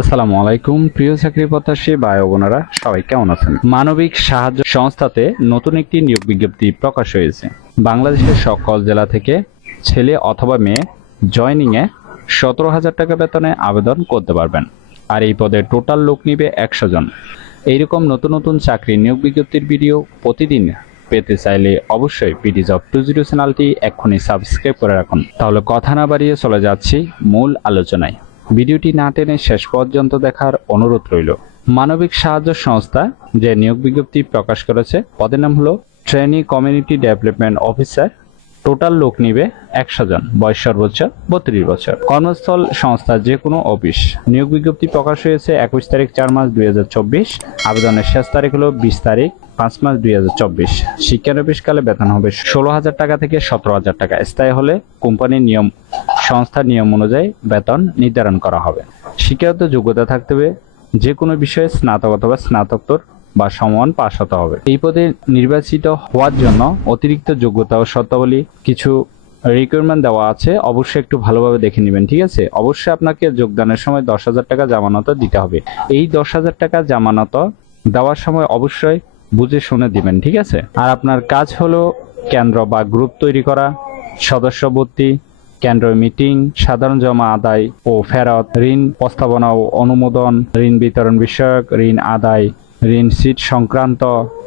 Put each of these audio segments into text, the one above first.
আসসালামু আলাইকুম, প্রিয় চাকরি প্রত্যাশী ও বোনেরা, সবাই কেমন আছেন? মানবিক সাহায্য সংস্থাতে নতুন একটি নিয়োগ বিজ্ঞপ্তি প্রকাশ হয়েছে। বাংলাদেশের সকল জেলা থেকে ছেলে অথবা মেয়ে জয়নিং এ সতেরো হাজার টাকা বেতনে আবেদন করতে পারবেন, আর এই পদে টোটাল লোক নিবে একশো জন। এইরকম নতুন নতুন চাকরি নিয়োগ বিজ্ঞপ্তির ভিডিও প্রতিদিন পেতে চাইলে অবশ্যই পিডি জব টু জিরো চ্যানেলটি এক্ষুনি সাবস্ক্রাইব করে রাখুন। তাহলে কথা না বাড়িয়ে চলে যাচ্ছি মূল আলোচনায়। ভিডিওটি না টেনে শেষ পর্যন্ত দেখার অনুরোধ রইল। মানবিক সাহায্য সংস্থা যে নিয়োগ বিজ্ঞপ্তি প্রকাশ করেছে, পদের নাম হলো trainee community development officer total লোক নিবে একশো জন, বয়স সর্বোচ্চ বত্রিশ বছর। কর্মস্থল সংস্থা যে কোনো অফিস। নিয়োগ বিজ্ঞপ্তি প্রকাশ হয়েছে একুশ তারিখ চার মাস দুই হাজার চব্বিশ। আবেদনের শেষ তারিখ হলো বিশ তারিখ পাঁচ মাস দুই হাজার চব্বিশ। শিক্ষানবিশকালে বেতন হবে ষোলো হাজার টাকা থেকে সতেরো হাজার টাকা। স্থায়ী হলে কোম্পানির নিয়ম সংস্থার নিয়ম অনুযায়ী বেতন নির্ধারণ করা হবে। শিক্ষাগত যোগ্যতা থাকতে হবে যে কোনো বিষয়ে স্নাতক অথবা স্নাতকোত্তর বা সমান পাশ হতে হবে। এই পদে নির্বাচিত হওয়ার জন্য অতিরিক্ত যোগ্যতা ও শর্তাবলী কিছু রিকোয়ারমেন্ট দেওয়া আছে, অবশ্যই একটু ভালোভাবে দেখে নেবেন, ঠিক আছে? অবশ্যই আপনাকে যোগদানের সময় দশ হাজার টাকা জামানত দিতে হবে। এই দশ হাজার টাকা জামানত দেওয়ার সময় অবশ্যই বুঝে শুনে দিবেন, ঠিক আছে? আর আপনার কাজ হলো কেন্দ্র বা গ্রুপ তৈরি করা সদস্য ভর্তি কেন্দ্র মিটিং, সাধারণ জমা আদায় ও ফেরত ঋণ প্রস্তাবনা ও অনুমোদন, ঋণ বিতরণ বিষয়ক, ঋণ আদায়, ঋণ সিট সংক্রান্ত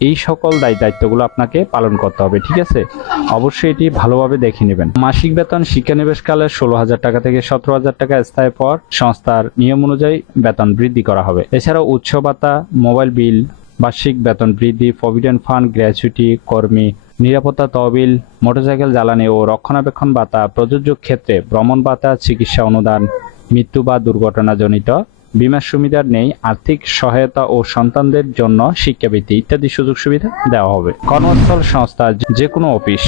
এই সকল দায় দায়িত্বগুলো আপনাকে পালন করতে হবে, ঠিক আছে? অবশ্যই এটি ভালোভাবে দেখে নেবেন। মাসিক বেতন শিক্ষানিবেশকালে ষোলো হাজার টাকা থেকে সতেরো হাজার টাকা স্থায়ী পর সংস্থার নিয়ম অনুযায়ী বেতন বৃদ্ধি করা হবে। এছাড়াও উৎস ভাতা, মোবাইল বিল, বার্ষিক বেতন বৃদ্ধি, প্রভিডেন্ট ফান্ড, গ্র্যাচুইটি, কর্মী নিরাপত্তা তহবিল, মোটরসাইকেল জ্বালানি ও রক্ষণাবেক্ষণ ভাতা, প্রযোজ্য ক্ষেত্রে ভ্রমণ ভাতা, চিকিৎসা অনুদান, মৃত্যু বা দুর্ঘটনাজনিত, বিমা সুবিধার নেই, আর্থিক সহায়তা ও সন্তানদের জন্য শিক্ষাবৃত্তি ইত্যাদি সুযোগ সুবিধা দেওয়া হবে। কর্মস্থল সংস্থা যে কোনো অফিস।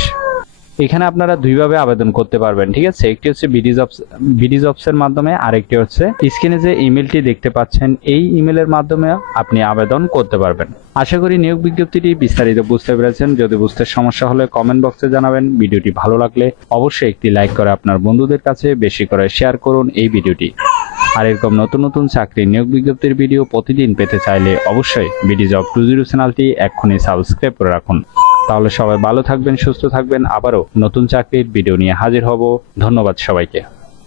এখানে আপনারা দুইভাবে আবেদন করতে পারবেন, ঠিক আছে? একটি হচ্ছে বিডি জবস, বিডি জবসের মাধ্যমে, আরেকটি হচ্ছে স্ক্রিনে যে ইমেলটি দেখতে পাচ্ছেন, এই ইমেলের মাধ্যমে আপনি আবেদন করতে পারবেন। আশা করি নিয়োগ বিজ্ঞপ্তিটি বিস্তারিত বুঝতে পেরেছেন। যদি বুঝতে সমস্যা হলে কমেন্ট বক্সে জানাবেন। ভিডিওটি ভালো লাগলে অবশ্যই একটি লাইক করে আপনার বন্ধুদের কাছে বেশি করে শেয়ার করুন এই ভিডিওটি। আর এরকম নতুন নতুন চাকরি নিয়োগ বিজ্ঞপ্তির ভিডিও প্রতিদিন পেতে চাইলে অবশ্যই বিডি জব টু জিরো চ্যানেলটি এক্ষুনি সাবস্ক্রাইব করে রাখুন। তাহলে সবাই ভালো থাকবেন, সুস্থ থাকবেন। আবারও নতুন চাকরির ভিডিও নিয়ে হাজির হব। ধন্যবাদ সবাইকে।